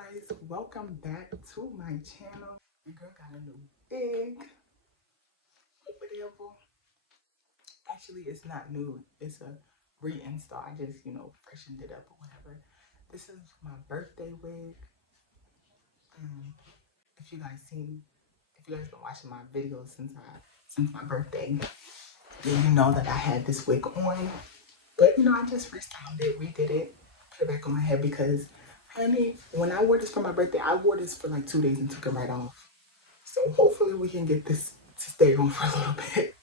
guys, welcome back to my channel. Your girl got a new wig. Whatever. Actually, it's not new. It's a reinstall. I just, freshened it up or whatever. This is my birthday wig. Um, if you guys seen, if you guys been watching my videos since my birthday, then you know that I had this wig on. But I just restyled it, redid it, put it back on my head because, honey, when I wore this for my birthday, I wore this for like 2 days and took it right off. So hopefully we can get this to stay on for a little bit.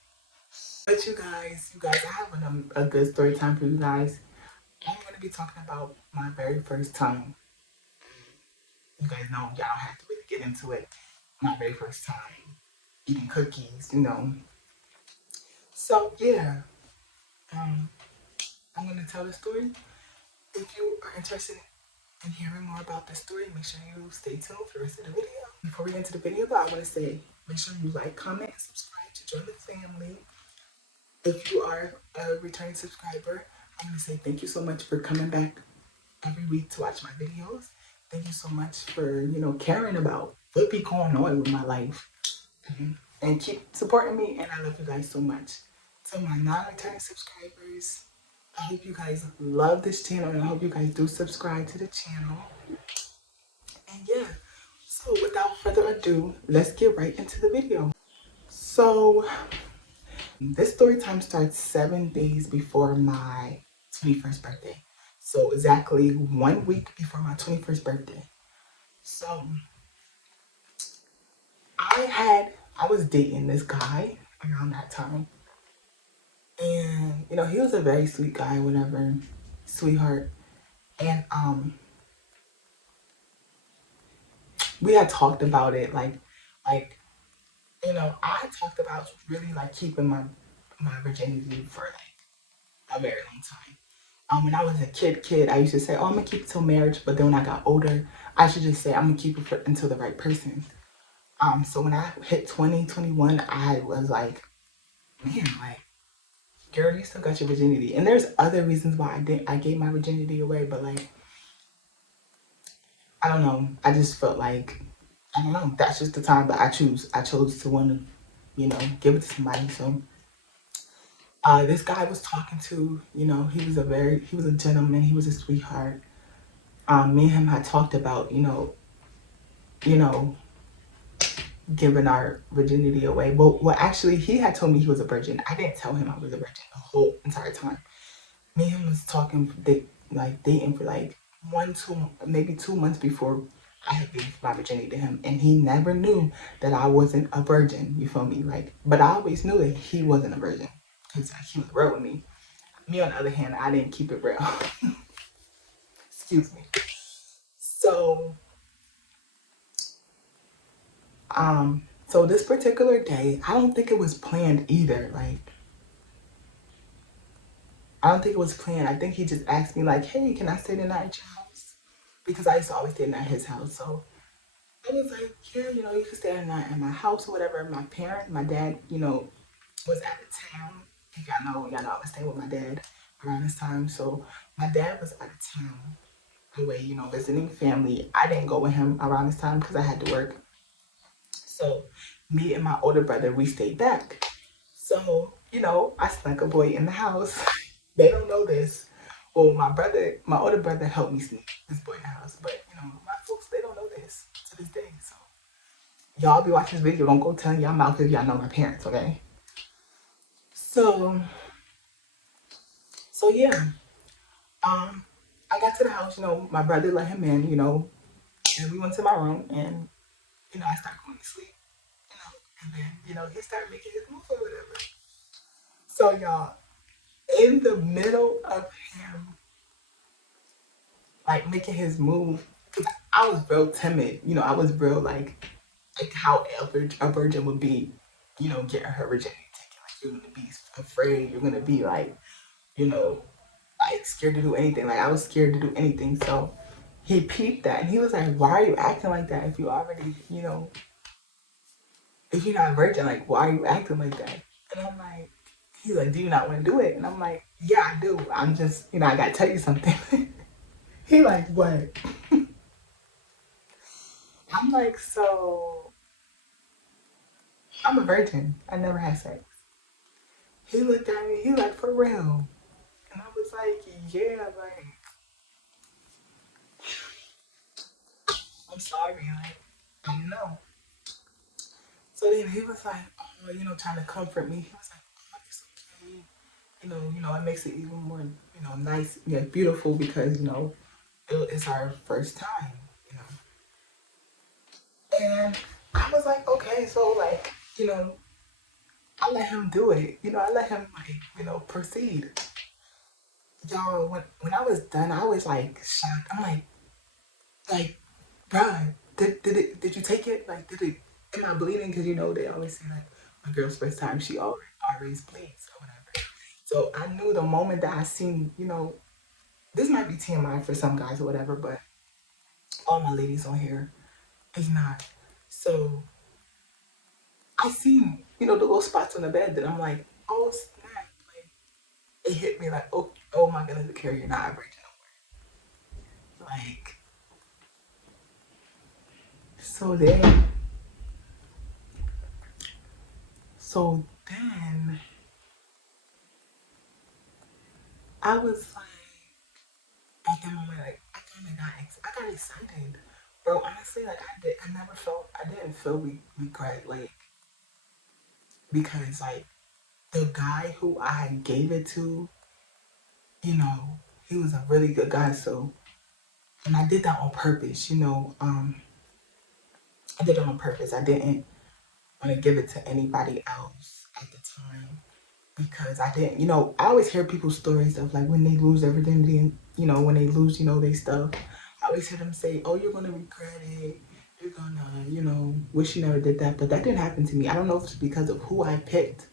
But you guys, I have a good story time for you guys. I'm going to be talking about my very first time. You guys know y'all don't have to really get into it. My very first time eating cookies. So yeah, I'm going to tell the story. If you are interested in hearing more about this story, make sure you stay tuned for the rest of the video. Before we get into the video, though, I want to say, make sure you like, comment, and subscribe to join the family. If you are a returning subscriber, I'm going to say thank you so much for coming back every week to watch my videos. Thank you so much for, caring about what be going on with my life. And keep supporting me, and I love you guys so much. To my non-returning subscribers, I hope you guys love this channel, and I hope you guys do subscribe to the channel. And yeah, so without further ado, let's get right into the video. So this story time starts 7 days before my 21st birthday. So exactly 1 week before my 21st birthday. So I was dating this guy around that time. And he was a very sweet guy, whatever, sweetheart. And we had talked about it I had talked about really like keeping my virginity for like a very long time. When I was a kid, I used to say, "Oh, I'm gonna keep it till marriage," but then when I got older, I should just say, "I'm gonna keep it until the right person." So when I hit 20, 21, I was like, "Man, like, girl, you still got your virginity." And there's other reasons why I gave my virginity away, but like, I don't know. I just felt like, I don't know. That's just the time that I chose to want to, give it to somebody. So this guy was talking to, he was a gentleman. He was a sweetheart. Me and him had talked about, you know, giving our virginity away. Well, actually, he had told me he was a virgin. I didn't tell him I was a virgin the whole entire time. Me and him was talking, dating for like maybe 2 months before I had gave my virginity to him, and he never knew that I wasn't a virgin. You feel me? Like, but I always knew that he wasn't a virgin because he was real with me. Me, on the other hand, I didn't keep it real. Excuse me. So, so this particular day, I don't think it was planned either. Like, I don't think it was planned. I think he just asked me like, "Hey, can I stay the night at your house?" Because I used to always stay the night at his house. So I was like, "Yeah, you can stay the night at my house or whatever." My dad, was out of town. Y'all know I was staying with my dad around this time. So my dad was out of town away, visiting family. I didn't go with him around this time because I had to work. So me and my older brother, we stayed back. So, I snuck a boy in the house. They don't know this. Well, my older brother helped me sneak this boy in the house. But, my folks, they don't know this to this day. So y'all be watching this video, don't go telling y'all mouth if y'all know my parents, okay? So yeah. I got to the house, my brother let him in, and we went to my room and, I started going to sleep, and then, he started making his move or whatever. So y'all, in the middle of him, like, making his move, because I was real timid, I was real, like how a virgin would be, getting her virginity taken. Like, you're going to be afraid, you're going to be, like, like, scared to do anything. Like, I was scared to do anything. So he peeped that, and he was like, "Why are you acting like that if you already, if you're not a virgin, like, why are you acting like that?" And I'm like, he's like, "Do you not want to do it?" And I'm like, "Yeah, I do. I'm just, I got to tell you something." He like, "What?" I'm like, so I'm a virgin. I never had sex. He looked at me. He like, for real. And I was like, yeah, like, I'm sorry. Like, I know. So then he was like, oh, trying to comfort me. He was like, oh, it's okay. It makes it even more, nice, yeah, beautiful because, it's our first time, you know. And I was like, okay, so like, I let him do it. I let him like, proceed. Y'all, when I was done, I was like shocked. I'm like, bruh, did you take it? Like, am I bleeding? Because they always say like a girl's first time, she always bleeds or whatever. So I knew the moment that I seen, this might be TMI for some guys or whatever, but all my ladies on here is not. So I seen, the little spots on the bed that I'm like, oh snap, like it hit me like, oh my goodness, Carrie, you're not virgin. Like, so then, so then I was like, at that moment, like I kind of I got excited, bro. Honestly, like I didn't feel regret, like because like the guy who I gave it to, you know, he was a really good guy. So, and I did that on purpose, I did it on purpose. I didn't want to give it to anybody else at the time because I didn't, I always hear people's stories of like when they lose their virginity and, when they lose, they stuff. I always hear them say, oh, you're going to regret it. You're going to, wish you never did that. But that didn't happen to me. I don't know if it's because of who I picked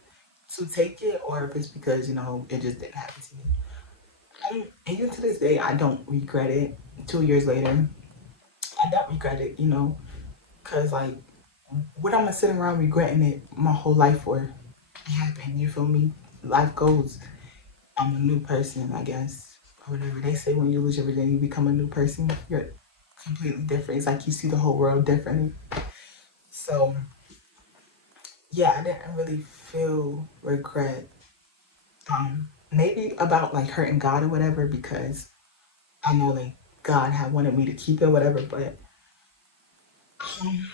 to take it or if it's because, it just didn't happen to me. And even to this day, I don't regret it. 2 years later, I don't regret it, because like, what am I sitting around regretting it my whole life for? It happened, you feel me? Life goes. I'm a new person, I guess. Or whatever they say when you lose your virginity, you become a new person. You're completely different. It's like you see the whole world differently. So yeah, I didn't really feel regret. Maybe about like hurting God or whatever because I know like God had wanted me to keep it, whatever. But um,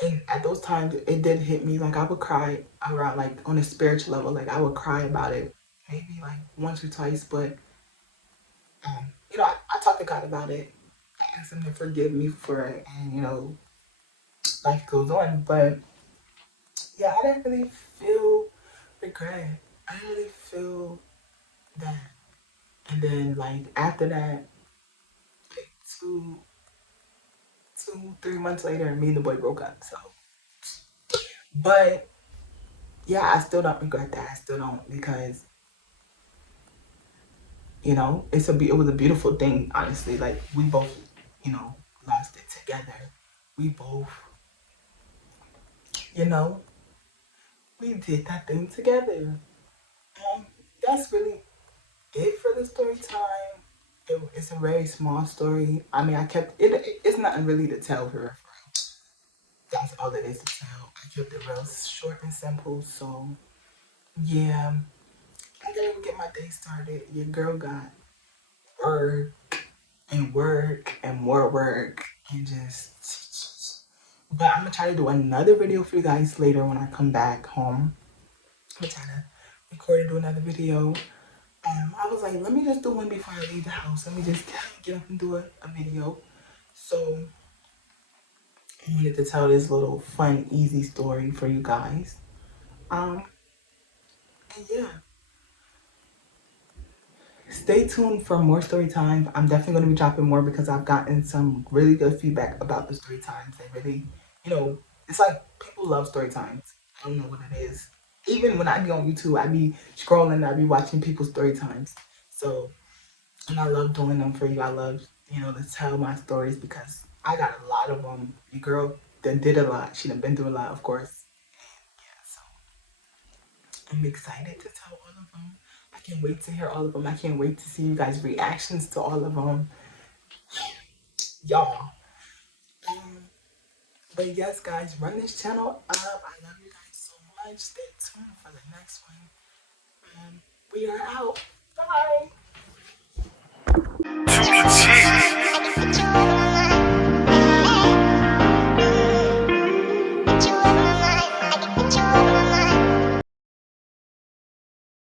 and at those times, it did hit me. Like I would cry around, like on a spiritual level. Like I would cry about it, maybe like once or twice. But I talked to God about it. I asked Him to forgive me for it, and life goes on. But yeah, I didn't really feel regret. I didn't really feel that. And then like after that, like 3 months later, me and the boy broke up. So, but yeah, I still don't regret that. I still don't because it was a beautiful thing. Honestly, like we both, you know, lost it together. We both, you know, we did that thing together. That's really it for the story time. It's a very small story. I mean, I kept it. It's nothing really to tell her. That's all it is to tell. I kept it real short and simple. So yeah, I gotta go get my day started. Your girl got work and work and more work and just. But I'm gonna try to do another video for you guys later when I come back home. I'm gonna try to record and do another video. I was like, let me just do one before I leave the house. Let me just get up and do a video. So I wanted to tell this little fun, easy story for you guys. Um, and yeah, stay tuned for more story time. I'm definitely going to be dropping more because I've gotten some really good feedback about the story times. They really, it's like people love story times. I don't know what it is. Even when I be on YouTube, I be scrolling, I be watching people's story times. So, and I love doing them for you. I love, to tell my stories because I got a lot of them. Your girl that did a lot. She done been through a lot, of course. Yeah, so I'm excited to tell all of them. I can't wait to hear all of them. I can't wait to see you guys' reactions to all of them. Y'all. But yes, guys, run this channel up. I love you guys so much. Stay tuned for the next one. We are out. Bye.